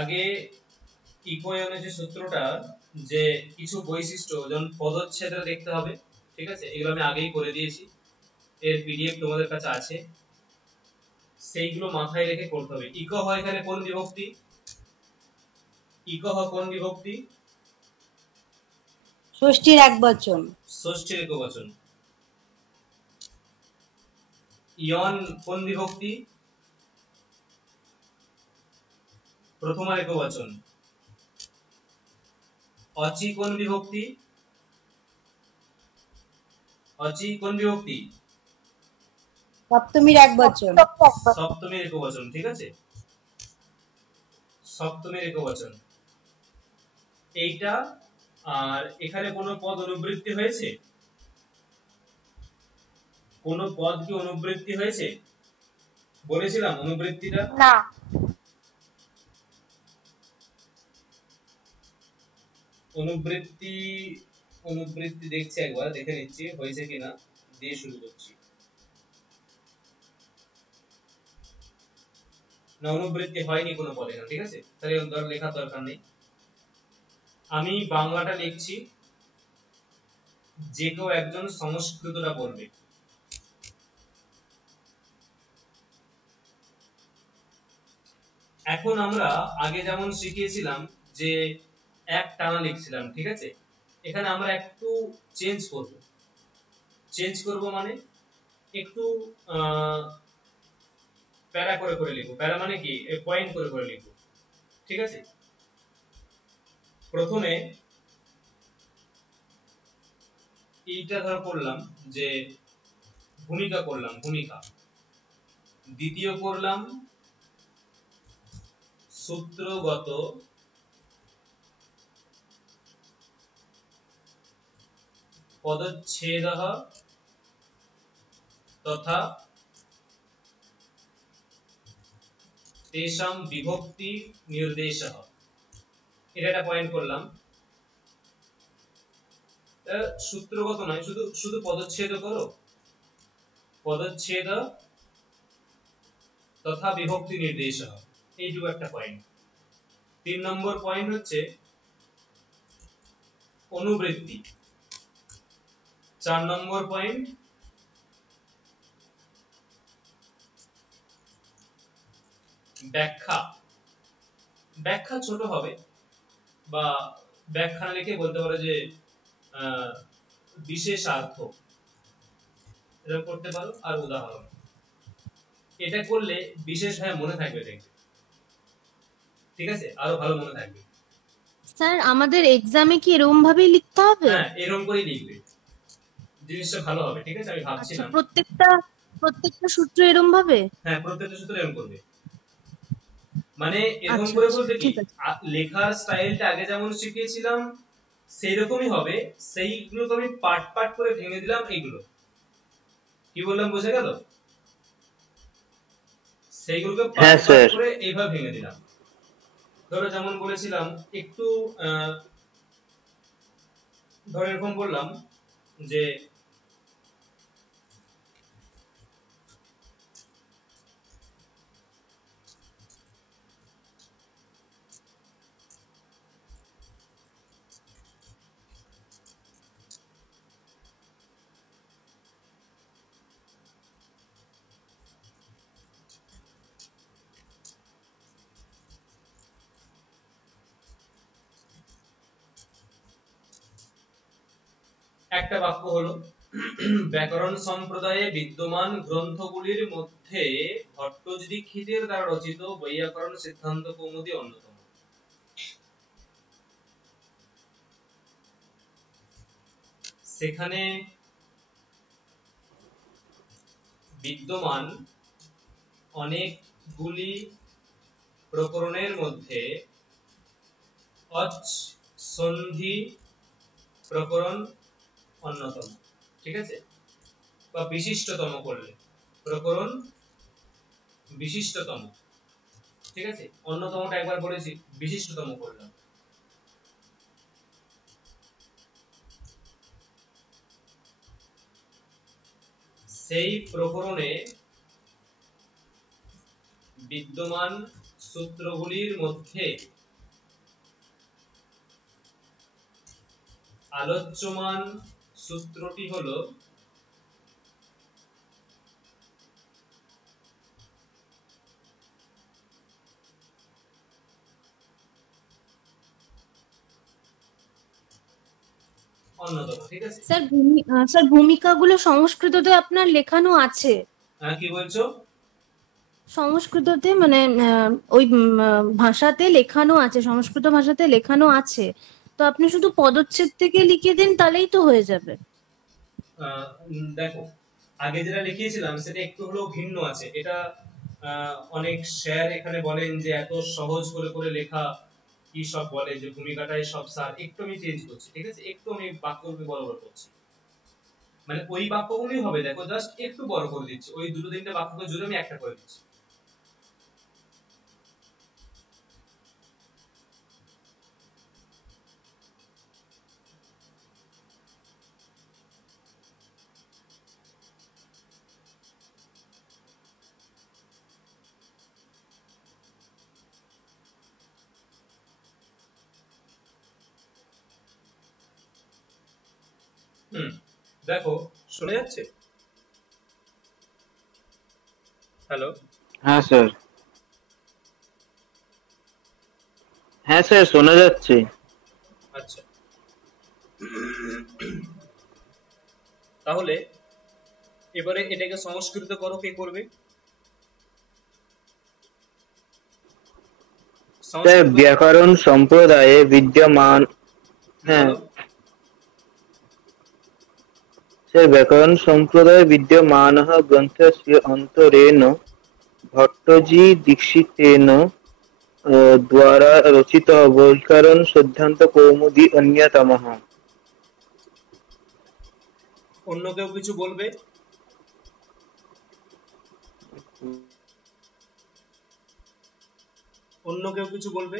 আগে ইকোয়নের যে সূত্রটা, যে কিছু বৈশিষ্ট্য যেমন পদচ্ছেদটা দেখতে হবে, ঠিক আছে, এগুলো আমি আগেই করে দিয়েছি, এর পিডিএফ তোমাদের কাছে আছে, সেইগুলো মাথায় রেখে করতে হবে। ইকো হয় এখানে কোন বিভক্তি? ইকো হয় কোন বিভক্তি? ষষ্ঠীর একবচন। ষষ্ঠীর একবচন। ইয়ন কোন বিভক্তি? প্রথমার একবচন। অচি কোন বিভক্তি? অচি কোন বিভক্তি? সপ্তমীর একবচন। সপ্তমীর একবচন, ঠিক আছে, সপ্তমীর একবচন। এইটা। আর এখানে কোন পদ অনুবৃত্তি হয়েছে? কোন পদ কি অনুবৃত্তি হয়েছে? বলেছিলাম অনুবৃত্তিটা না। অনুবৃত্তি অনুবৃত্তি দেখছি, একবার দেখে নিচ্ছি হয়েছে কিনা, দিয়ে শুরু করছি। না, অনুবৃত্তি হয়নি কোনো পদে, না, ঠিক আছে, তাহলে লেখার দরকার নেই। আমি বাংলাটা লিখছি, যে কেউ একজন সংস্কৃতটা বলবে। এখন আমরা আগে যেমন শিখিয়েছিলাম যে এক টানা লিখছিলাম, ঠিক আছে, এখানে আমরা একটু চেঞ্জ করব। চেঞ্জ করব মানে একটু প্যারা করে করে লিখব। প্যারা মানে কি? পয়েন্ট করে করে লিখব, ঠিক আছে। প্রথমে এইটা ধরো করলাম যে ভূমিকা করলাম, ভূমিকা। দ্বিতীয় করলাম সূত্রগত পদচ্ছেদঃ তথা তেষাং বিভক্তি নির্দেশঃ। এটা একটা পয়েন্ট করলাম। সূত্রগত নয়, শুধু শুধু পদচ্ছেদ করো, পদচ্ছেদ তথা বিভক্তি নির্দেশঃ, এইটুকু একটা পয়েন্ট। 3 নম্বর পয়েন্ট হচ্ছে অনুবৃত্তি। 4 নম্বর পয়েন্ট ব্যাখ্যা। ব্যাখ্যা ছোট হবে, বা ব্যাখ্যা লিখে বলতে পারো যে বিশেষার্থ, এটা করতে পারো। আর উদাহরণ, এটা করলে বিশেষভাবে মনে থাকবে, দেখবে, ঠিক আছে, আরো ভালো মনে থাকবে। স্যার আমাদের এক্সামে কি এরকম ভাবেই লিখতে হবে? হ্যাঁ, এরকম করেই লিখবে, জিনিসটা ভালো হবে, ঠিক আছে। আমি আচ্ছা, ভাবছিলাম প্রত্যেকটা সূত্র এরকম ভাবে? হ্যাঁ, প্রত্যেকটা সূত্র এরকম করবে, মানে এরকম আচ্ছা করে আচ্ছা, বলতে কি, ঠিক আছে। লেখার স্টাইলটা আগে যেমন শিখিয়েছিলাম সেই রকমই হবে। সেইগুলোকে আমি পার্ট পার্ট করে ভেঙে দিলাম। এইগুলো কি বললাম, বুঝে গেল? সেইগুলোকে পার্ট পার্ট করে এইভাবে ভেঙে দিলাম। ধরো যেমন বলেছিলাম একটু ধরো এরকম বললাম যে একটা বাক্য হলো ব্যাকরণ সম্প্রদায়ে বিদ্যমান গ্রন্থগুলির মধ্যে ভট্টজি দীক্ষিতের দ্বারা রচিত বৈয়াকরণ সিদ্ধান্ত কৌমুদী অন্যতম। সেখানে বিদ্যমান অনেকগুলি প্রকরণের মধ্যে অচ সন্ধি প্রকরণ অন্যতম, ঠিক আছে, বা বিশিষ্টতম করলে প্রকরণ বিশিষ্টতম, ঠিক আছে। অন্যতমটা একবার বলেছি, বিশিষ্টতম করলাম। সেই প্রকরণে বিদ্যমান সূত্রগুলির মধ্যে আলোচ্যমান সূত্রটি হলো অন্যতম। ঠিক আছে স্যার ভূমিকাগুলো সংস্কৃততে আপনার লেখানো আছে। হ্যাঁ, কি বলছো? সংস্কৃততে মানে ওই ভাষাতে লেখানো আছে, সংস্কৃত ভাষাতে লেখানো আছে, তো আপনি শুধু পদচ্ছেদ থেকে লিখে দিন, তাহলেই তো হয়ে যাবে। দেখো, আগে যেটা লিখিয়েছিলাম সেটা একটু হলেও ভিন্ন আছে। এটা অনেক স্যার এখানে বলেন যে এত সহজ করে করে লেখা, কি সব বলে যে ভূমিকাটাই সব সার, একটু আমি চেঞ্জ করছি। ঠিক আছে, একটু আমি বাক্যগুলো বড় বড় করছি, মানে ওই বাক্যগুলোই হবে, দেখো জাস্ট একটু বড় করে দিচ্ছি, ওই দুটো তিনটে বাক্যকে জুড়ে আমি একটা করে দিচ্ছি। দেখো, শোনা যাচ্ছে? হ্যালো? হ্যাঁ স্যার, হ্যাঁ স্যার শোনা যাচ্ছে। আচ্ছা, তাহলে এবারে এটাকে সংস্কৃত করো, কে করবে? স্যার ব্যাকরণ সম্প্রদায়ে বিদ্যমান, হ্যাঁ স্যার ব্যাকরণ সম্প্রদায়ে বিদ্যমানः গ্রন্থस्य অন্তরেণ ভট্টজি দীক্ষিতেন দ্বারা রচিতः বৈকরণ সিদ্ধান্ত কৌমুদী অন্যতমः। অন্য কেউ কিছু বলবে? অন্য কেউ কিছু বলবে?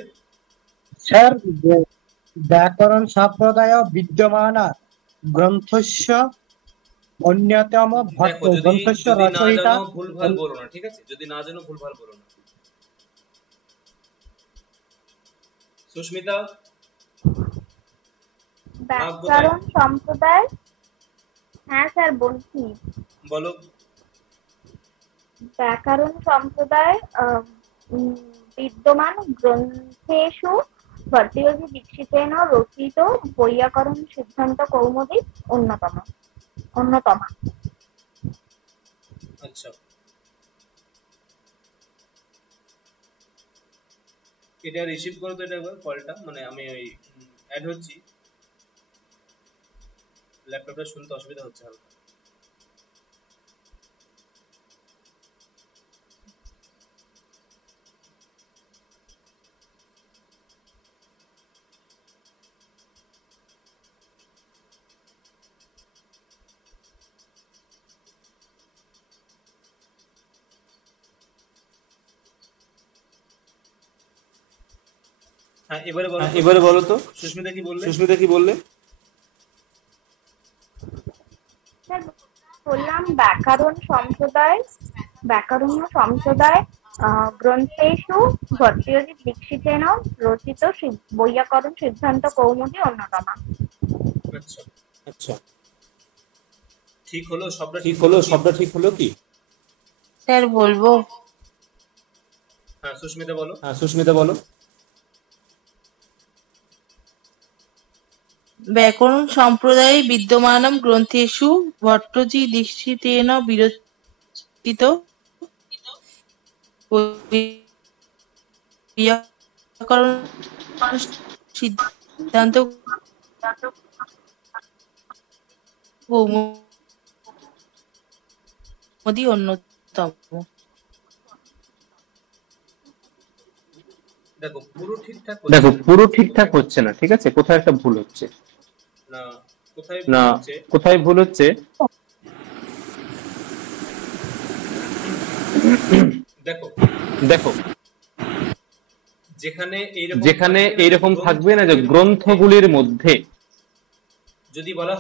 স্যার ব্যাকরণ সম্প্রদায় বিদ্যমান গ্রন্থস্য অন্যতম দেখো, গ্রন্থস্য যদি না রচয়িতা। জানো ভুলভাল বলো না, ঠিক আছে? যদি না জানো ভুলভাল বলো না। সুস্মিতা, ব্যাকরণ সম্প্রদায়, হ্যাঁ স্যার বলছি। বলো। ব্যাকরণ সম্প্রদায় বিদ্যমান গ্রন্থেষু ভট্টজি দীক্ষিতেন রচিত বৈয়াকরণ সিদ্ধান্ত কৌমুদী অন্যতমা। আচ্ছা, এটা রিসিভ করো তো, এটা একবার কলটা, মানে আমি ওই অ্যাড হচ্ছি, ল্যাপটপটা শুনতে অসুবিধা হচ্ছে হালকা। হ্যাঁ, এবারে বলো তো সুস্মিতা কি বললে? স্যার বললাম ব্যাকরণ সম্প্রদায় গ্রন্থেষু ভট্টজি দীক্ষিতেন রচিত বৈয়াকরণ সিদ্ধান্ত কৌমুদী অন্যতমা। আচ্ছা, আচ্ছা, ঠিক হলো? সবটা ঠিক হলো কি? স্যার বলবো? হ্যাঁ, সুস্মিতা বলো। ব্যাকরণ সম্প্রদায়ে বিদ্যমানম গ্রন্থেষু ভট্টজি দীক্ষিতেন বিরচিত বৈয়াকরণ সিদ্ধান্ত কৌমুদী অন্যতম। দেখো, পুরো ঠিকঠাক হচ্ছে না, ঠিক আছে, কোথায় একটা ভুল হচ্ছে। না, কোথায় ভুল হচ্ছে? দেখো, যেখানে এইরকম থাকবে না যে গ্রন্থগুলির মধ্যে, যদি বলা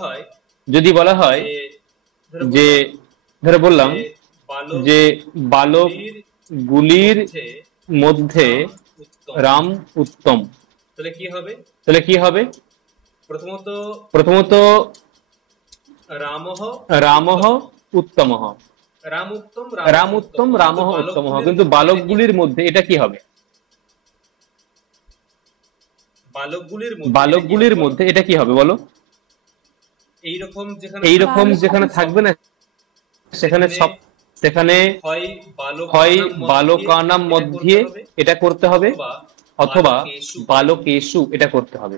হয় যে ধরে বললাম বালক যে বালক গুলির মধ্যে উত্তম। রাম উত্তম। তাহলে কি হবে? তাহলে কি হবে? প্রথমত রামহ রামহ উত্তমঃ, রাম উত্তম রাম উত্তম রামহ উত্তমঃ, কিন্তু বালকগুলির মধ্যে এটা কি হবে? বালকগুলির মধ্যে এটা কি হবে বলো? এইরকম যেখানে থাকবে না সেখানে হয় বালকানাম মধ্যে এটা করতে হবে অথবা বালকেষু এটা করতে হবে।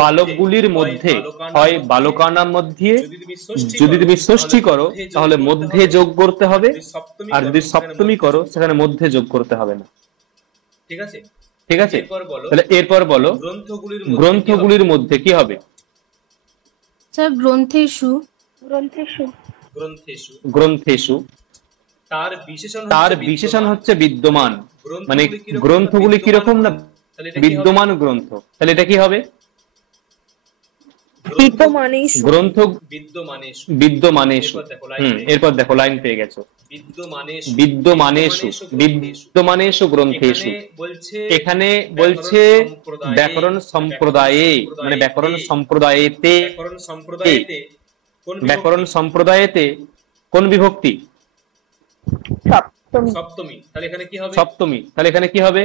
বালকগুলির মধ্যে হয় বালকানাম মধ্যে, যদি তুমি ষষ্ঠী করো তাহলে মধ্যে যোগ করতে হবে, আর যদি সপ্তমী করো সেখানে মধ্যে যোগ করতে হবে না। ঠিক আছে, তাহলে এরপর বলো গ্রন্থগুলির মধ্যে কি হবে? স্যার গ্রন্থেষু। গ্রন্থেষু তার বিশেষণ হচ্ছে বিদ্যমান, মানে গ্রন্থগুলি কিরকম না বিদ্যমান গ্রন্থ, তাহলে এটা কি হবে? গ্রন্থ বিদ্যমানেষু। এরপর দেখো লাইন পেয়ে গেছো, বিদ্যমানেষু গ্রন্থেষু। এখানে বলছে ব্যাকরণ সম্প্রদায়ে, মানে ব্যাকরণ সম্প্রদায়েতে। ব্যাকরণ সম্প্রদায়েতে কোন বিভক্তি? সপ্তমী। তাহলে এখানে কি হবে? সপ্তমী। তাহলে এখানে কি হবে?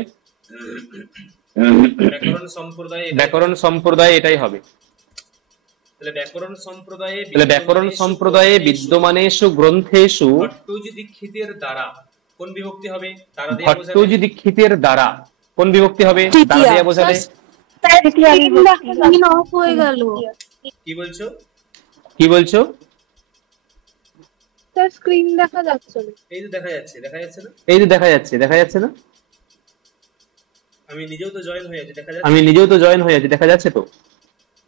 ব্যাকরণ সম্প্রদায় এটাই হবে। তাহলে ব্যাকরণ সম্প্রদায়ে বিদ্যমানেষু গ্রন্থেষু ভট্টজি দীক্ষিতের দ্বারা কোন বিভক্তি হবে? ভট্টজি দীক্ষিতের দ্বারা কোন বিভক্তি হবে? দ্বারা দিয়ে বোঝালে। অফ হয়ে গেল। কি বলছো? কি বলছো? স্যার স্ক্রিন দেখা যাচ্ছে না। এই তো দেখা যাচ্ছে না? এই তো দেখা যাচ্ছে না? আমি নিজেও তো জয়েন হয়ে আছি, দেখা যাচ্ছে তো?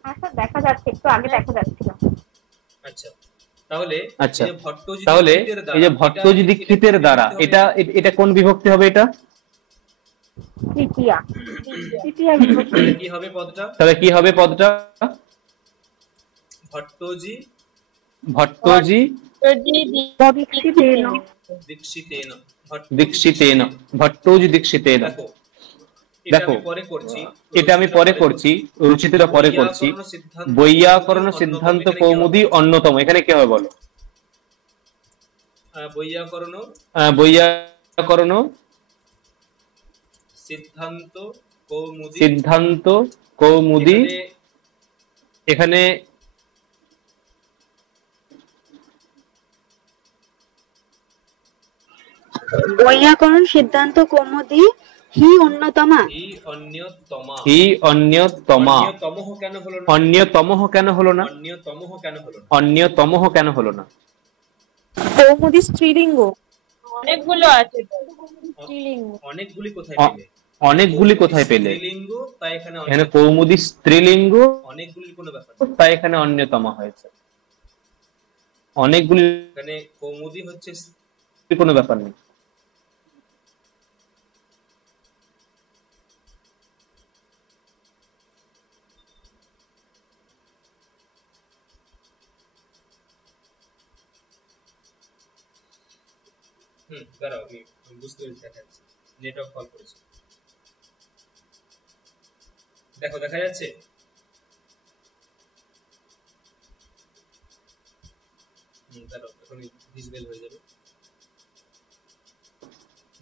আচ্ছা দেখা যাচ্ছে, একটু আগে দেখা যাচ্ছিল। আচ্ছা তাহলে এই যে ভট্টজি দীক্ষিতের দ্বারা এটা কোন বিভক্তি হবে? এটা তৃতীয়া বিভক্তি। কি হবে পদটা? তাহলে কি হবে পদটা? ভট্টজি দীক্ষিতেন। ভট্টজি দীক্ষিতেন। দেখো এটা আমি পরে করছি, রুচিতটা পরে করছি। বৈয়াকরণ সিদ্ধান্ত কৌমুদী অন্যতম, এখানে কি হবে বলো? বৈয়াকরণ সিদ্ধান্ত কৌমুদী, এখানে বৈয়াকরণ সিদ্ধান্ত কৌমুদী হি অন্যতমা। অন্যতমঃ কেন হলো না? কৌমুদী স্ত্রীলিঙ্গ। অনেকগুলো আছে। অনেকগুলি কোথায় পেলে? এখানে কৌমুদী স্ত্রীলিঙ্গ, তাই এখানে অন্যতমা হয়েছে। অনেকগুলি এখানে কৌমুদী হচ্ছে কোনো ব্যাপার নেই। দাঁড়াও আমি বুঝতে পেরেছি, দেখা যাচ্ছে নেটওয়ার্ক কল করেছে। দেখো দেখা যাচ্ছে? দাঁড়াও এখন ভিজিবল হয়ে যাবে।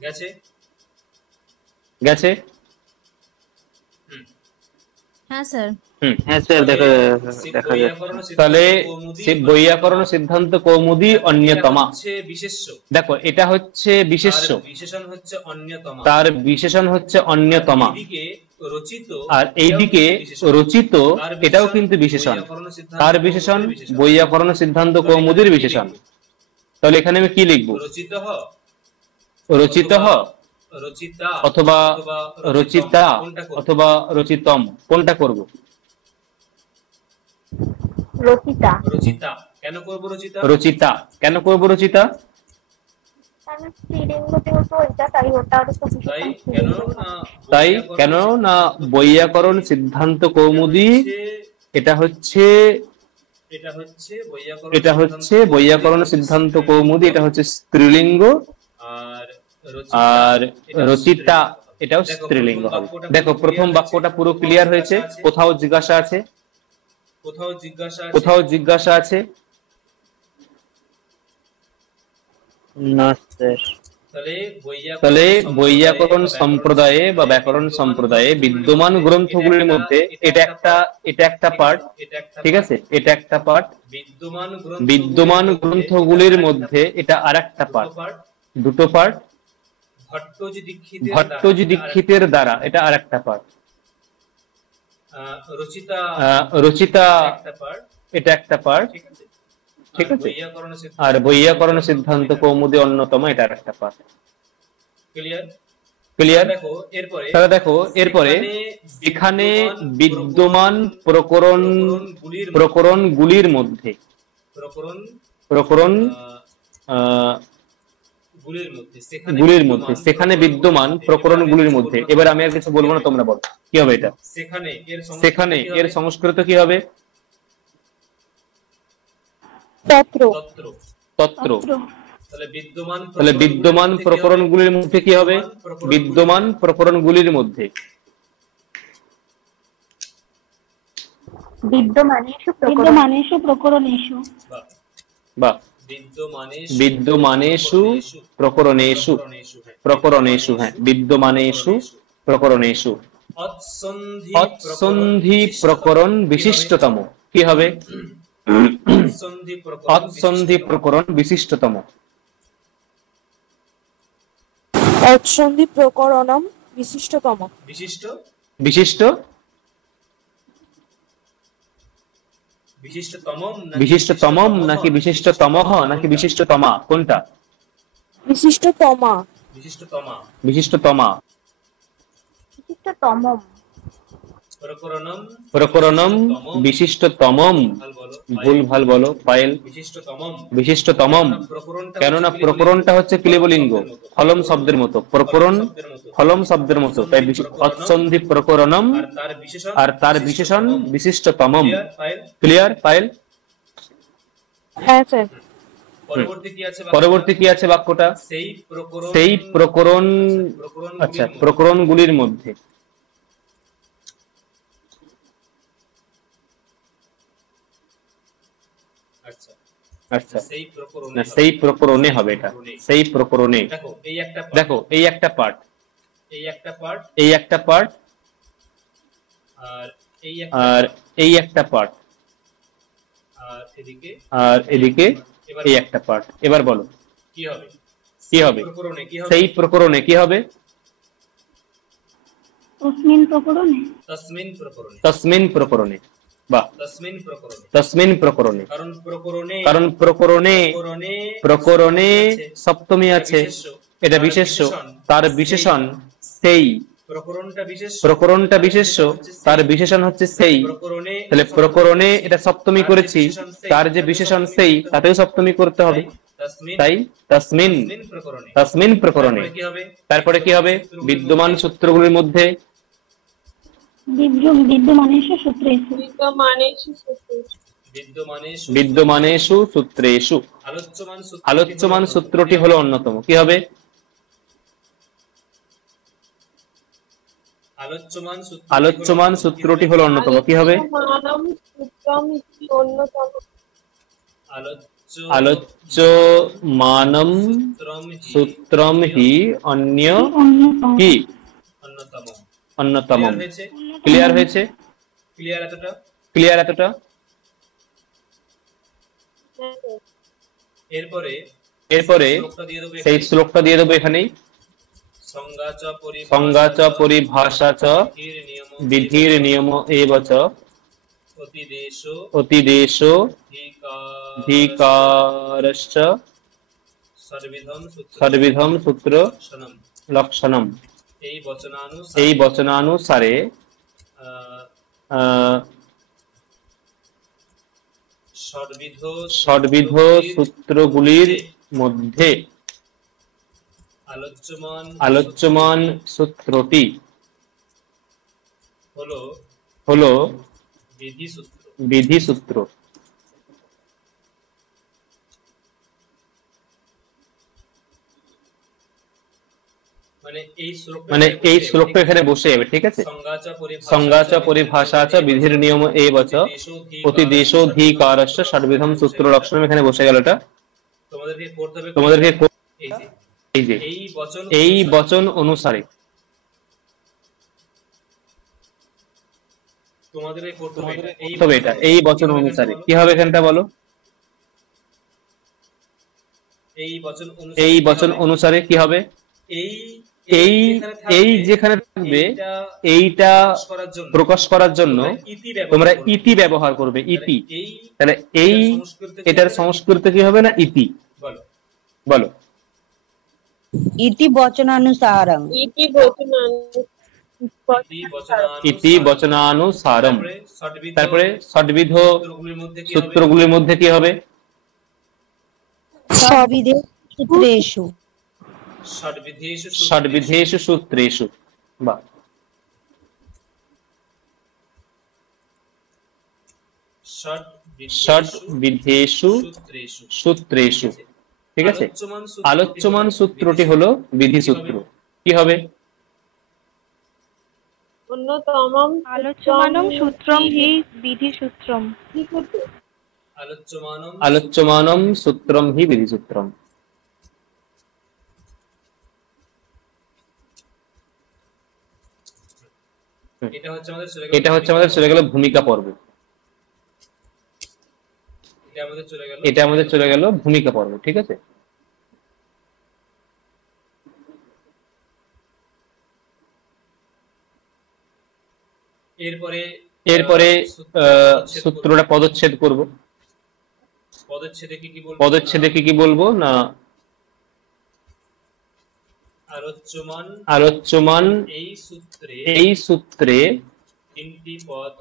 গেছে? হ্যাঁ স্যার। দেখা যাচ্ছে। তাহলে বৈয়াকরণ সিদ্ধান্ত কৌমুদী অন্যতমা। দেখো এটা হচ্ছে বিশেষ্য, তার বিশেষণ হচ্ছে অন্যতমা, আর এইদিকে রচিত এটাও কিন্তু বিশেষণ, তার বিশেষণ বৈয়াকরণ সিদ্ধান্ত কৌমুদীর বিশেষণ। তাহলে এখানে আমি কি লিখবো? রচিতঃ অথবা রচিতা অথবা রচিতম, কোনটা করব? রচিতা। কেন করব রচিতা? কেন করব রচিতা? তাই কেন না বৈয়াকরণ সিদ্ধান্ত কৌমুদী এটা হচ্ছে এটা হচ্ছে বৈয়াকরণ সিদ্ধান্ত কৌমুদী, এটা হচ্ছে স্ত্রীলিঙ্গ, আর রচিতা এটাও স্ত্রীলিঙ্গ হবে। দেখো প্রথম বাক্যটা পুরো ক্লিয়ার হয়েছে, কোথাও জিজ্ঞাসা আছে? কোথাও জিজ্ঞাসা আছে? না স্যার। তাহলে বৈয়াকরণ সম্প্রদায়ে বা ব্যাকরণ সম্প্রদায়ে বিদ্যমান গ্রন্থগুলির মধ্যে এটা একটা পার্ট, ঠিক আছে, এটা একটা পার্ট। বিদ্যমান গ্রন্থগুলির মধ্যে এটা আরেকটা পার্ট, দুটো পার্ট। ভট্টজি দীক্ষিতের দ্বারা এটা আরেকটা পার্ট। রচিতা এটা একটা পার্ট, ঠিক আছে, আর বৈয়াকরণ সিদ্ধান্ত কৌমুদী অন্যতম, এটা আরেকটা পার্ট। ক্লিয়ার? তাহলে দেখো এরপরে এখানে বিদ্যমান প্রকরণগুলির মধ্যে সেখানে বিদ্যমান প্রকরণগুলির মধ্যে, এবার আমি আর কিছু বলবো না, তোমরা বলো কি হবে এটা। সেখানে এর সংস্কৃত কি হবে? তত্র। তাহলে বিদ্যমান প্রকরণগুলির মধ্যে কি হবে? বিদ্যমান প্রকরণগুলির মধ্যে বিদ্যমানেষু প্রকরণেষু। বা বিদ্যমানেষু প্রকরণেষু, হ্যাঁ, বিদ্যমানেষু প্রকরণেষু। অৎসন্ধি প্রকরণ বিশিষ্টতম কি হবে? অৎসন্ধি প্রকরণ বিশিষ্টতম। অৎসন্ধি প্রকরণম বিশিষ্টতম। বিশিষ্টতমম নাকি বিশিষ্টতমঃ নাকি বিশিষ্টতমা, কোনটা? বিশিষ্টতমা। বিশিষ্টতমা। প্রকরণম বিশিষ্টতমম। ভুল ভাল বলো পায়েল। বিশিষ্টতমম, কেননা প্রকরণটা হচ্ছে ক্লিবলিঙ্গ, ফলম শব্দের মতো। প্রকরণ ফলম শব্দের মতো, তাই অৎসন্ধি প্রকরণম আর তার বিশেষণ বিশিষ্টতমম। ক্লিয়ার পায়েল? হ্যাঁ স্যার। পরবর্তী কি আছে বাক্যটা? সেই প্রকরণ, আচ্ছা, প্রকরণগুলির মধ্যে। আচ্ছা, না সেই প্রকরণে হবে এটা, সেই প্রকরণে। দেখো এই একটা পার্ট, এই একটা পার্ট, আর এই একটা পার্ট, আর এদিকে এই একটা পার্ট। এবার বলো কি হবে? সেই প্রকরণে কি হবে? তসমিন প্রকরণে। বা তসমিন প্রকরণে, কারণ প্রকরণে সপ্তমী আছে, এটা বিশেষ্য, তার বিশেষণ সেই। প্রকরণটা বিশেষ্য, তার বিশেষণ হচ্ছে সেই। তাহলে প্রকরণে এটা সপ্তমী করেছি, তার যে বিশেষণ সেই, তাতেও সপ্তমী করতে হবে, তাই তসমিন প্রকরণে। তারপরে কি হবে? বিদ্যমান সূত্রগুলির মধ্যে বিদ্যমানেষু সূত্রেষু। আলোচ্যমান সূত্রটি হলো অন্যতম, কি হবে? আলোচ্যমান সূত্রটি হলো অন্যতম, কি হবে? আলোচ্যমানম সূত্রম হি অন্য কি অন্যতম। ক্লিয়ার হয়েছে? ক্লিয়ার এতটা? এরপরে সেই শ্লোকটা দিয়ে দেবো এখানেই। সংজ্ঞা চ পরিভাষা চ বিধির নিয়ম এব চ অতিদেশো ধিকারশ্চ সর্বিধম সূত্র লক্ষণম। এই বচনানুসারে ষডবিধ সূত্রগুলির মধ্যে আলোচ্যমান সূত্রটি হলো বিধি সূত্র। মানে এই শ্লোকটা এখানে বসে যাবে, ঠিক আছে। সংজ্ঞাচ পরিভাষাচ বিধির নিয়ম এবচ অতি দেশোধিকারস্য ষডবিধম সূত্র লক্ষণম, এখানে বসে গেল। এটা তোমাদেরকে এই যে এই বচন অনুসারে তবে এটা এই বচন অনুসারে কি হবে এখানটা বলো। এই বচন অনুসারে কি হবে, এই যেখানে থাকবে এইটা প্রকাশ করার জন্য তোমরা ইতি ব্যবহার করবে, ইতি। তাহলে এই এটার সংস্কৃত কি হবে না, ইতি। বলো ইতি বচনানুসারম, ইতি বচনানুসারম। তারপরে ষডবিধ সূত্রগুলির মধ্যে কি হবে, সূত্রেষু, ষডবিধেষু সূত্রেষু। বাহ, ষডবিধেষু সূত্রেষু, ঠিক আছে। আলোচ্যমান সূত্রটি হলো বিধি সূত্র। কি হবে, আলোচ্যমানং সূত্রম হি বিধি সূত্রম। আলোচ্যমানম সূত্রম হি বিধি সূত্রম। এটা হচ্ছে আমাদের চলে গেল ভূমিকা পর্ব। এটা আমাদের চলে গেল ভূমিকা পর্ব, ঠিক আছে। এরপরে সূত্রটা পদচ্ছেদ করব। পদচ্ছেদে কি কি বলবো না, আলোচ্যমান এই সূত্রে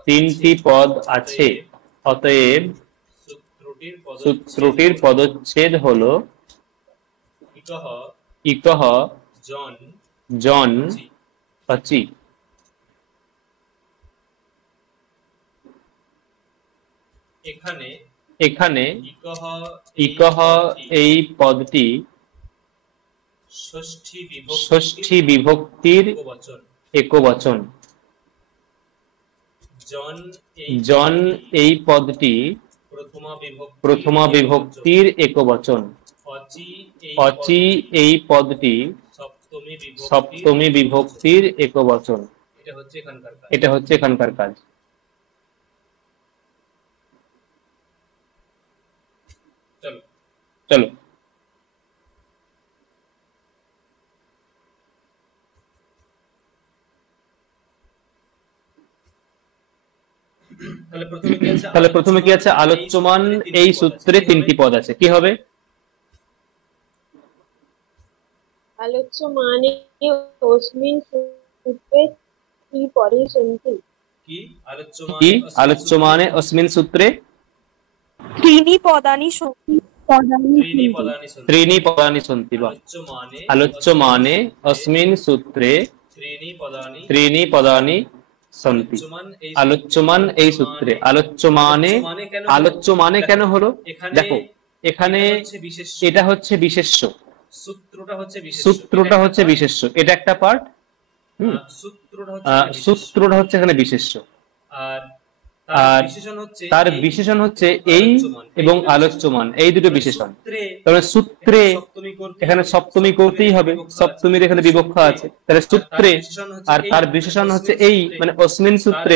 তিনটি পদ আছে, অতএব সূত্রটির পদচ্ছেদ হলো ইকহ জন অচি। এখানে ইকহ এই পদটি ষষ্ঠী বিভক্তির একবচন। জন এই পদটি প্রথমা বিভক্তির একবচন। অচি এই পদটি সপ্তমী বিভক্তির একবচন। এটা হচ্ছে এখানকার কাজ। চলো তাহলে প্রথমে কি আছে, আলোচ্যমান এই সূত্রে তিনটি পদ আছে। কি হবে, আলোচ্যমানে অস্মিন সূত্রে কি পদে সন্তি। কি আলোচ্যমানে অস্মিন সূত্রে ত্রিণি পদানি সন্তি। ত্রিণি পদানি সন্তি। বা আলোচ্যমানে অস্মিন সূত্রে ত্রিণি পদানি সন্তি। আলোচ্যমান এই সূত্রে, আলোচ্যমানে কেন হলো, দেখো এখানে এটা হচ্ছে বিশেষ্য, সূত্রটা হচ্ছে বিশেষ্য, এটা একটা পার্ট। সূত্রটা হচ্ছে এখানে বিশেষ্য, আর তার বিশেষণ হচ্ছে এই এবং আলোচ্যমান, এই দুটো বিশেষণ। তাহলে সূত্রে এখানে সপ্তমী করতেই হবে, সপ্তমীর এখানে বিবক্ষা আছে, তাহলে সূত্রে আর তার বিশেষণ হচ্ছে এই, মানে অস্মিন সূত্রে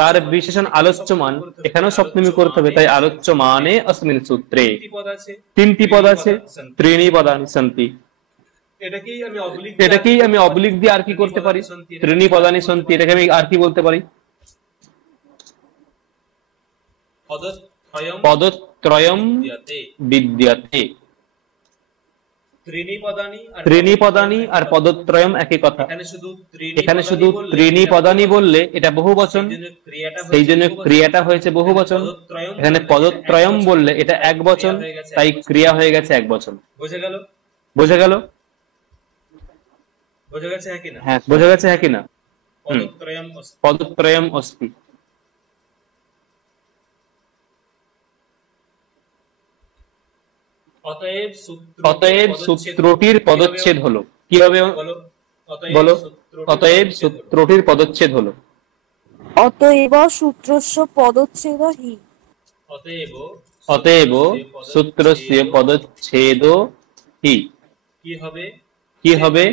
তার বিশেষণ আলোচ্যমান, এখানেও সপ্তমী করতে হবে, তাই আলোচ্যমানে অস্মিন সূত্রে তিনটি পদ আছে, ত্রিণি পদানি সন্তি। এটাকেই আমি অবলিক দিয়ে আর কি করতে পারি, ত্রিণি পদানি সন্তি, এটাকে আমি আর কি বলতে পারি, পদত্রয়ম বিদ্যতে। ত্রিণি পদানি আর পদত্রয়ম একই কথা। এখানে শুধু ত্রিণি পদানি বললে এটা বহু বচন, সেই জন্য ক্রিয়াটা হয়েছে বহু বচন। এখানে পদত্রয়ম বললে এটা এক বচন, তাই ক্রিয়া হয়ে গেছে এক বচন। বোঝা গেল? হ্যাঁ, বোঝা গেছে, হ্যাঁ কিনা? পদত্রয়ম অস্তি। অতএব সূত্রটির পদচ্ছেদ হলো, কি হবে বলো, অতএব সূত্রটির পদচ্ছেদ হলো। অতএব সূত্রস্য পদচ্ছেদ হি। অতএব সূত্রস্য পদচ্ছেদ হি। কি হবে?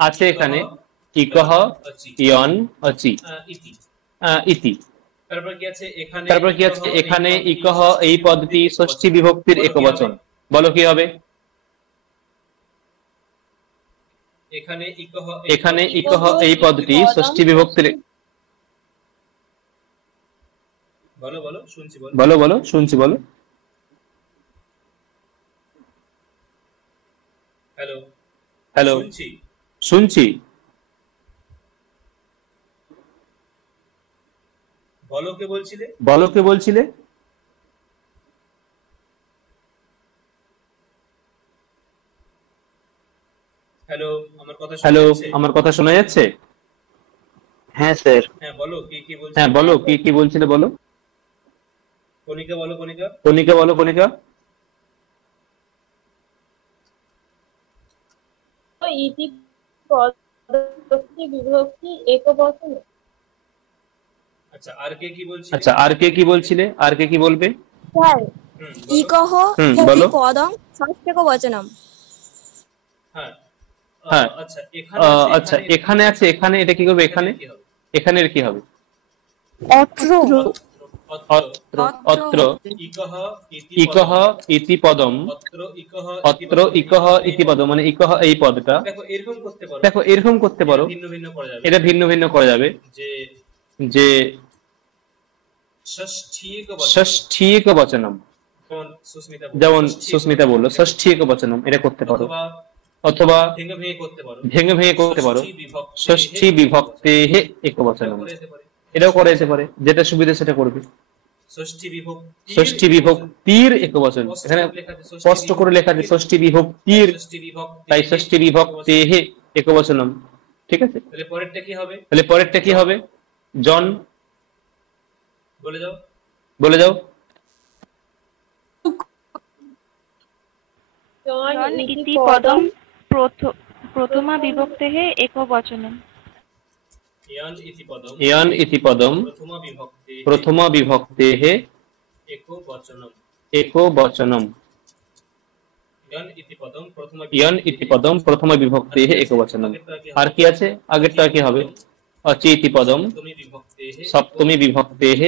আছে এখানে ইকহ ইয়ন অচি ইতি। তারপর কি আছে এখানে? ইকহ এই পদটি ষষ্ঠী বিভক্তির একবচন। বলো কি হবে? এখানে ইকহ এই পদটি ষষ্ঠী বিভক্তির। বলো বলো, শুনছি, বলো। হ্যালো, শুনছি। বলো কে বলছিলে? হ্যালো, আমার কথা শোনা যাচ্ছে? হ্যাঁ স্যার। হ্যাঁ বলো, কি কি বলছিলে বলো। কণিকা বলো, কণিকা। ইতি পদচ্ছেদ বিভক্তি একবচন। আচ্ছা, আর কে কি বলছিলে? আর কে কি বলবে? স্যার, ইকহ বলো। পদং ষষ্ঠ্যেকবচনম। হ্যাঁ, আচ্ছা, এখানে আছে, এখানে এটা কি করবে? এখানের কি হবে? অত্র অত্র ইকহ ইতি পদম। অত্র ইকহ ইতি পদম মানে ইকহ এই পদটা। দেখো এরকম করতে পারো, এটা ভিন্ন ভিন্ন করা যাবে যে ষষ্ঠী একবচনম, যেমন সুস্মিতা বললো ষষ্ঠী একবচনম, এটা করতে পারো। অথবা ভেঙে ভেঙে করতে পারো ষষ্ঠী বিভক্তেঃ একবচনম, এটাও করা যেতে পারে। যেটা সুবিধা সেটা করবে। ষষ্ঠী বিভক্তির একবচন, এখানে স্পষ্ট করে লেখা আছে ষষ্ঠী বিভক্তির, তাই ষষ্ঠী বিভক্তেঃ একবচনম। ঠিক আছে, তাহলে পরেরটা কি হবে? জন, বলে যাও। ইতি পদম প্রথমা বিভক্তেঃ একবচনম। ইয়ান ইতি পদম প্রথমা বিভক্তেঃ একবচনম। ইয়ান ইতি পদম প্রথমা বিভক্তেঃ একবচনম। আর কি আছে? আগেরটা কি হবে? অচি ইতি পদম সপ্তমী বিভক্তেঃ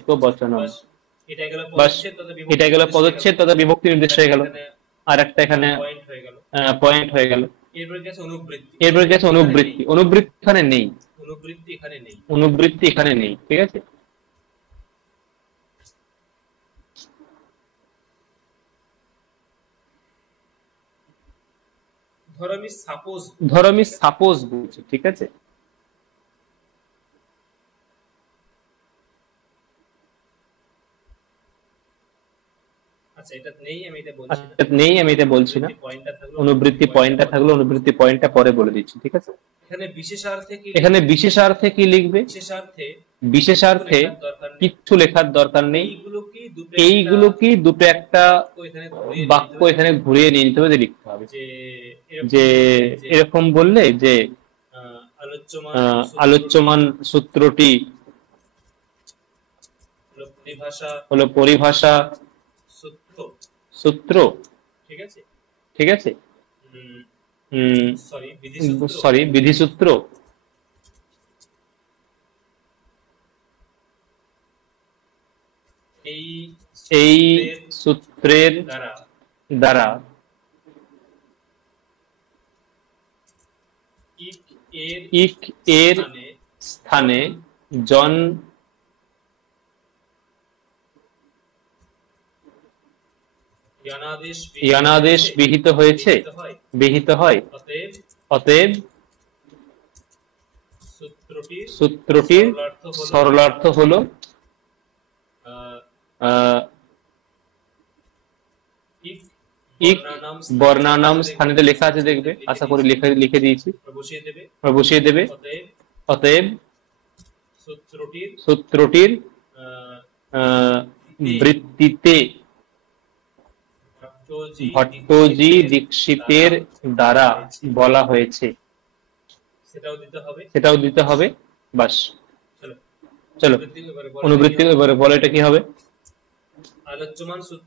একবচনম। বাস, এটা গেল পদচ্ছেদ তথা বিভক্তি নির্দেশ হয়ে গেল। আর একটা এখানে পয়েন্ট হয়ে গেল। এরপরে গেছে অনুবৃত্তি। অনুবৃত্তি এখানে নেই, অনুবৃত্তি এখানে নেই। ঠিক আছে, ধরো আমি সাপোজ বলছি। ঠিক আছে, নেই আমি এটা বলছি না। অনুবৃত্তি পয়েন্টটা থাকলো, অনুবৃত্তি পয়েন্টটা পরে বলে দিচ্ছি। ঠিক আছে, এখানে বিশেষার্থে কি লিখবে? বিশেষার্থে কিচ্ছু লেখার দরকার নেই। এইগুলো কি দুটো একটা বাক্য এখানে ঘুরিয়ে নিয়ে নিতে হবে, লিখতে হবে যে এরকম বললে যে আলোচ্যমান সূত্রটি হলো পরিভাষা সূত্র। ঠিক আছে, সরি বিধিসূত্র। এই সূত্রের দ্বারা ইক এর স্থানে জন ইয়ানাদেশ বিহিত হয়েছে, বিহিত হয়। অতএব সূত্রটির সরলার্থ হলো ইক বর্ণানাম স্থানে লেখা আছে, দেখবে, আশা করি লিখে দিয়েছি, বসিয়ে দেবে। অতএব সূত্রটির বৃত্তিতে ভট্টজি দীক্ষিতের দ্বারা বলা হয়েছে, সেটাও দিতে হবে। বাস, চলো অনুবৃত্তি এবারে বলো এটা কি হবে।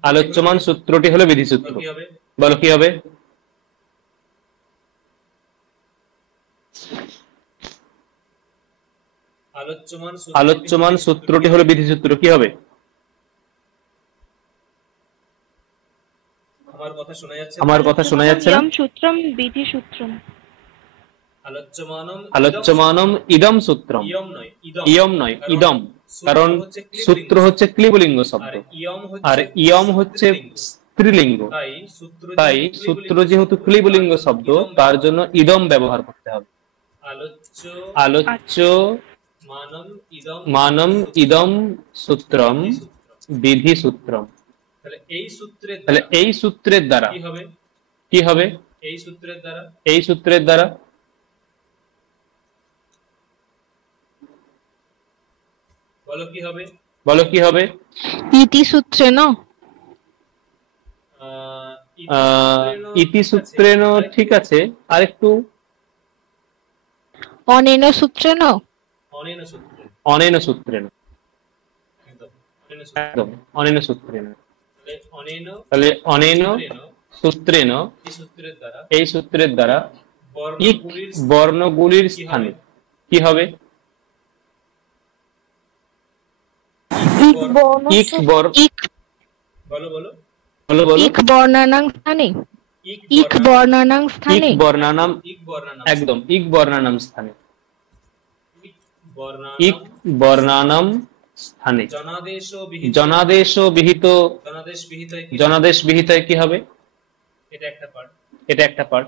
আলোচ্যমান সূত্রটি হলো বিধি সূত্র, বলো কি হবে। আলোচ্যমান সূত্রটি হলো বিধি সূত্র, কি হবে। আমার কথা শোনা যাচ্ছে না। সূত্রম বিধি সূত্রম। আলোচ্যমানম ইদম সূত্রম, ইয়ম নয় ইদম, কারণ সূত্র হচ্ছে ক্লিবলিঙ্গ শব্দ আর ইয়ম হচ্ছে স্ত্রীলিঙ্গ, তাই সূত্র যেহেতু ক্লিবলিঙ্গ শব্দ তার জন্য ইদম ব্যবহার করতে হবে। আলোচ্য মানম ইদম সূত্রম বিধি সূত্রম। তাহলে এই সূত্রের দ্বারা কি হবে। এই সূত্রের দ্বারা বলো কি হবে। ইতি সূত্রেণ, ইতি সূত্রেণ ঠিক আছে, আরেকটু অনেন সূত্রেণ, অনেন সূত্রেণ, একদম অনেন সূত্রেণ। তাহলে অনেন সূত্রেণ, এই সূত্রের দ্বারা ইক বর্ণগুলির স্থানে কি হবে। ইক বর্ণানাং স্থানে, ইক বর্ণানাং স্থানে, ইক বর্ণানাম, একদম ইক বর্ণানাম স্থানে, ইক বর্ণানাম স্থানে। জনাদেশ বিহিত, জনাদেশ বিহিত কি হবে। এটা একটা পার্ট।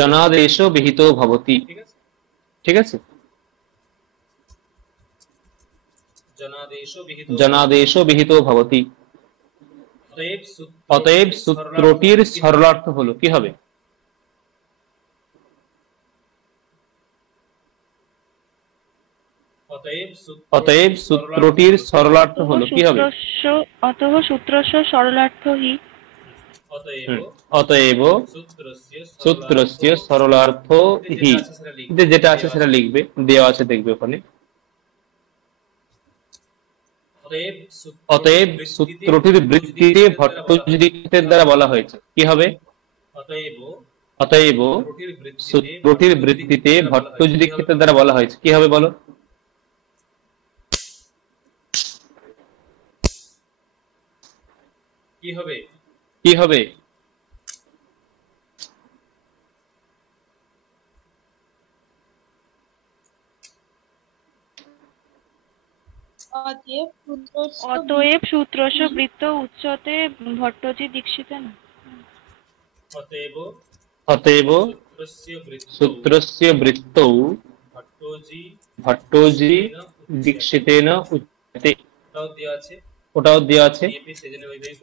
জনাদেশ বিহিত ভবতি, ঠিক আছে। জনাদেশ বিহিত ভবতি। অতএব সূত্রটির সরলার্থ হলো কি হবে। অতএব সূত্রটির সরলার্থ হলো কি হবে। অতএব সূত্রস্য সরলার্থ হি। অতএব সূত্রস্য সরলার্থ হি, যেটা আছে সেটা লিখবে, দেওয়া আছে দেখবে ওখানে। অতএব সূত্রটির বৃত্তিতে ভট্টজি দীক্ষিতের দ্বারা বলা হয়েছে কি হবে। অতএব সূত্রটির বৃত্তিতে ভট্টজি দীক্ষিতের দ্বারা বলা হয়েছে কি হবে বলো। কি হবে। অতএব সূত্রস্য বৃত্ত উচ্যতে ভট্টজি দীক্ষিতেন। অতএব সূত্রস্য বৃত্তৌ ভট্টজি দীক্ষিতেন উচ্যতে। ওটাও দেওয়া আছে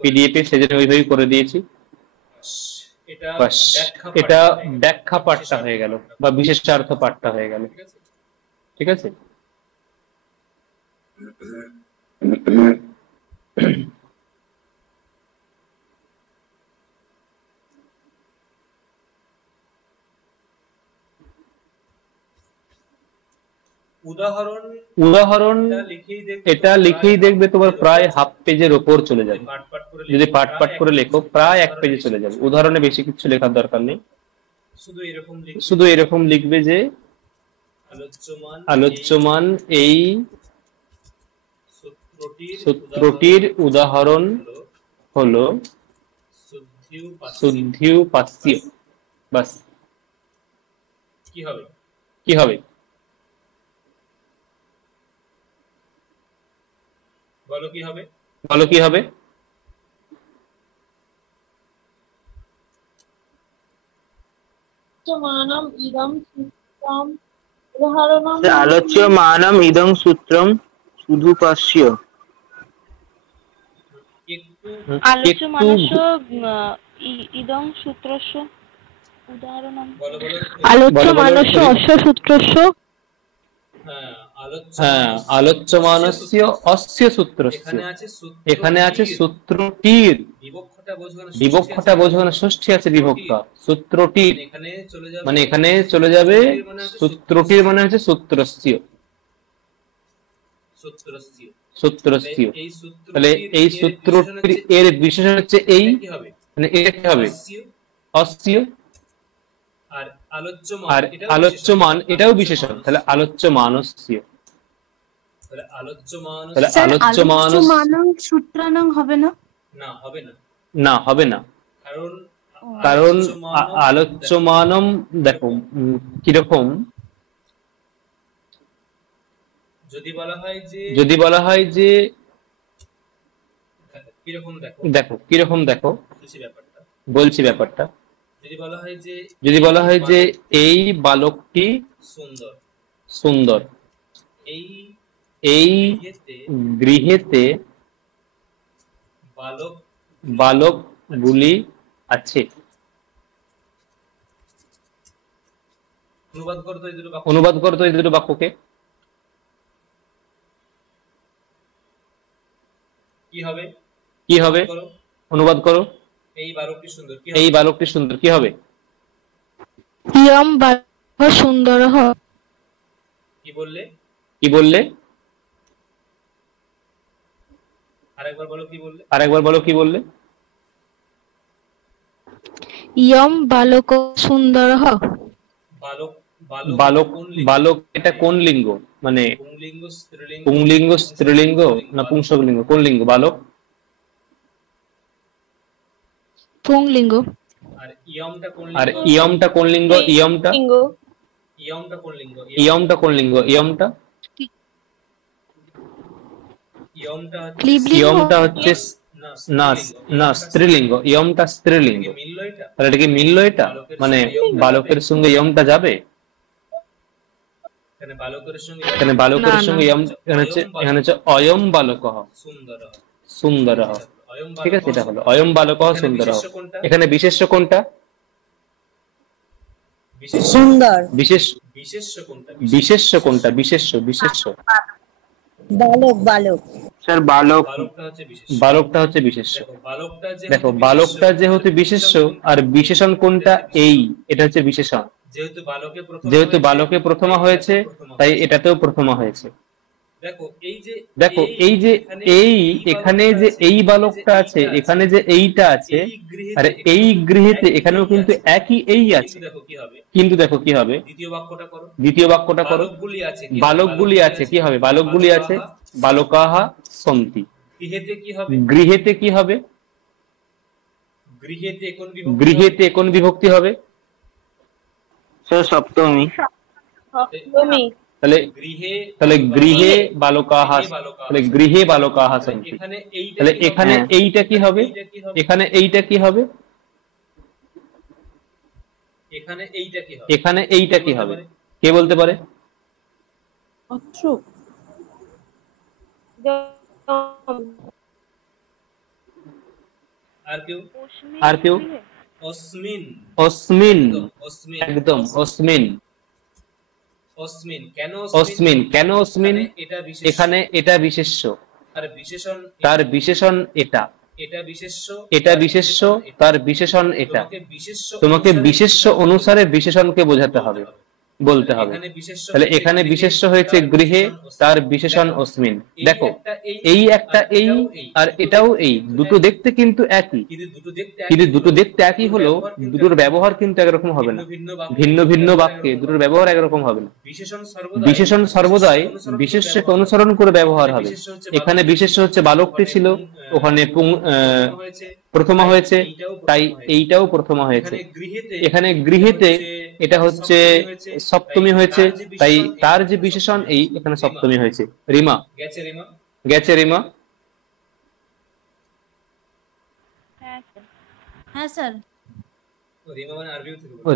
পিডিএফ এ, সেজন্য ওইভাবেই করে দিয়েছি। বাস, এটা ব্যাখ্যা পাঠটা হয়ে গেল বা বিশেষার্থ পাঠটা হয়ে গেল, ঠিক আছে। উদাহরণ এটা লিখেই দেখবে তোমার প্রায় হাফ পেজের ওপর চলে যাবে। যদি পাঠ পাঠ করে লেখো প্রায় এক পেজে চলে যাবে। উদাহরণে বেশি কিছু লেখার দরকার নেই, শুধু এরকম লিখবে যে আলোচ্যমান এই সূত্রটির উদাহরণ হলো শুদ্ধিউপাস্য। বাস, কি হবে। বলো কি হবে। আলোচ্যমানম ইদং সূত্রম শুদ্ধুপাস্য। আলোচ্যমানস্য ইদং সূত্রস্য উদাহরণম। আলোচ্যমানস্য অস্য সূত্রস্য হ্যাঁ, আলোচ্যমানস্য অস্য সূত্রস্য, এখানে আছে সূত্রটির, বিবক্ষটা বোঝানো ষষ্ঠী আছে বিভক্ত, সূত্রটির মানে এখানে চলে যাবে সূত্রটির মানে হচ্ছে সূত্রস্য, সূত্রস্য। তাহলে এই সূত্রটির এর বিশেষণ হচ্ছে এই, মানে এটা কি হবে অস্য, আর আলোচ্যমান এটাও বিশেষণ, তাহলে আলোচ্যমানস্য, তাহলে আলোচ্যমানং সূত্রাণং হবে না? না, হবে না, কারণ আলোচ্যমানম দেখো কিরকম, যদি বলা হয় যে দেখো কিরকম, দেখো বলছি ব্যাপারটা, যদি বলা হয় যে এই বালকটি সুন্দর, এই গৃহেতে বালকগুলি আছে, অনুবাদ করতো এই দুটো বাক্যকে, কি হবে অনুবাদ করো, এই বালকটি সুন্দর, কি হবে? ইয়ং বালকঃ সুন্দরঃ। কি বললে? আরেকবার বলো কি বললে? ইয়ং বালকঃ সুন্দরঃ। বালক এটা কোন লিঙ্গ, মানে পুংলিঙ্গ, স্ত্রীলিঙ্গ না পুংসলিঙ্গ, কোন লিঙ্গ বালক? পুংলিঙ্গ। আর ইয়মটা কোন লিঙ্গ? ইয়মটা কোন লিঙ্গ? ইয়মটা হচ্ছে না স্ত্রীলিঙ্গ, ইয়মটা স্ত্রীলিঙ্গ। তাহলে এটা কি মিললো? এটা মানে বালকের সঙ্গে ইয়মটা যাবে, এখানে বালকের সঙ্গে এখানে হচ্ছে অয়ম বালকঃ সুন্দরঃ, ঠিক আছে, এটা হলো অয়ম বালকঃ সুন্দরঃ। এখানে বিশেষ্য কোনটা? সুন্দর। বিশেষ্য কোনটা? বিশেষ্য বালক। স্যার বালক, বালকটা হচ্ছে বিশেষ্য। দেখো বালকটা যেহেতু বিশেষ্য, আর বিশেষণ কোনটা? এই, এটা হচ্ছে বিশেষণ, যেহেতু বালকে প্রথমা হয়েছে তাই এটাতেও প্রথমা হয়েছে। দেখো এই যে এই এখানে যে এই বালকটা আছে, এখানে যে এইটা আছে, আর এই গৃহেতে এখানেও কিন্তু একই এই আছে, কিন্তু দেখো কি হবে, দ্বিতীয় বাক্যটা করো, বালকগুলি আছে, কি হবে? বালকগুলি আছে, বালকাহা সন্তি। গৃহেতে কি হবে? গৃহেতে কোন বিভক্তি হবে? স্যার সপ্তমী। তাহলে গৃহে বালকাহা, তাহলে গৃহে বালকাহা সন্তি। তাহলে এখানে এইটা কি হবে? এখানে এইটা কি হবে? এখানে এইটা কি হবে? কে বলতে পারে? আর কেউ? অস্মিন, একদম অস্মিন। কেন অস্মিন? এখানে এটা বিশেষ্য, তার বিশেষণ এটা, এটা বিশেষ্য, তার বিশেষণ এটা। তোমাকে বিশেষ্য অনুসারে বিশেষণকে বোঝাতে হবে, বলতে হবে। তাহলে এখানে বিশেষ্য হয়েছে গৃহে, তার বিশেষণ অস্মিন। দেখো এই একটা এই, আর এটাও এই, দুটো দেখতে কিন্তু একই, কিন্তু দুটো দেখতে একই হলেও দুটোর ব্যবহার কিন্তু একরকম হবে না, ভিন্ন ভিন্ন বাক্যে দুটোর ব্যবহার একরকম হবে না। বিশেষণ সর্বদাই বিশেষ্যকে অনুসরণ করে ব্যবহার হবে। এখানে বিশেষ্য হচ্ছে বালকটি ছিল, ওখানে প্রথমা হয়েছে তাই এইটাও প্রথমা হয়েছে। এখানে গৃহেতে এটা হচ্ছে সপ্তমী হয়েছে, তাই তার যে বিশেষণ এই, এখানে সপ্তমী হয়েছে। রিমা গেছে? রিমা? হ্যাঁ স্যার।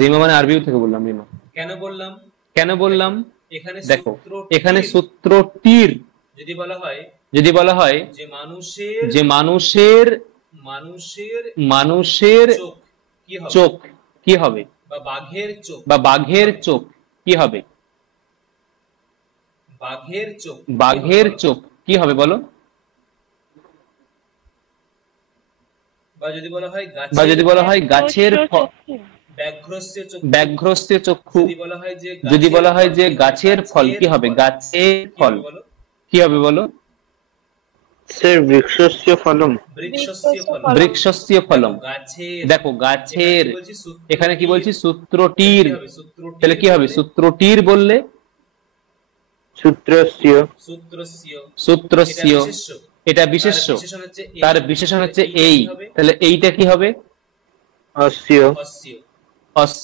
রিমা মানে আরবিউ থেকে বললাম। রিমা কেন বললাম? দেখো এখানে সূত্রটির যদি বলা হয় যে মানুষের চোখ কি হবে, বা বাঘের চোখ কি হবে? বাঘের চোখ, বাঘের চোখ কি হবে বলো? বা যদি বলা হয় গাছের ব্যাঘ্রস্য চক্ষু, যদি বলা হয় যে গাছের ফল কি হবে? গাছের ফল কি হবে বলো? স্যার বৃক্ষস্য ফলম। বৃক্ষস্য ফলম। দেখো গাছের, এখানে কি বলছি? সূত্রটির, তাহলে কি হবে? সূত্রটির বললে সূত্রস্য, এটা বিশেষ্য, তার বিশেষণ হচ্ছে এই, তাহলে এইটা কি হবে? অস্য। অস্য,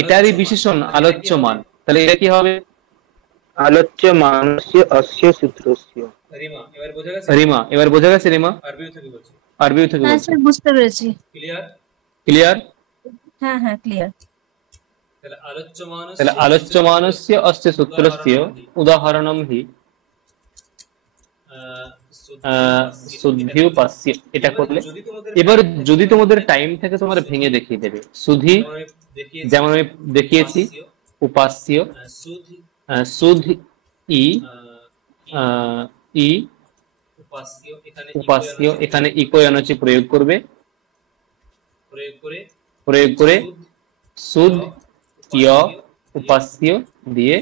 এটারই বিশেষণ আলোচ্যমান, তাহলে এটা কি হবে? আলোচ্যমানস্য অস্য সূত্রস্য। রিমা এবার বোঝা গেছে? রিমা আরবিও থেকে হ্যাঁ বলছি। স্যার বুঝতে পেরেছি। ক্লিয়ার? হ্যাঁ হ্যাঁ ক্লিয়ার। তাহলে আলোচ্যমানস্য অস্য সূত্রস্য উদাহরণম হি সুধিউপাস্য। এটা করলে এবার যদি তোমাদের টাইম থাকে তোমরা ভেঙে দেখিয়ে দেবে। সুধি যেমন আমি দেখিয়েছি, উপাস্য, সুধ ই ই উপাস্য, এখানে ইকোয়ানচি প্রয়োগ করবে, প্রয়োগ করে সুধ ইয় উপাস্য দিয়ে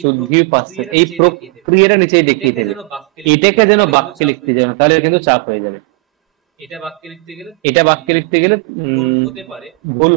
শুদ্ধিউপাস্য, এই প্রক্রিয়াটা নিচেই দেখিয়ে দেবে। এটাকে যেন বাক্যে লিখতে যাবে, তাহলে কিন্তু চাপ হয়ে যাবে। এটা বাক্যে লিখতে গেলে ভুল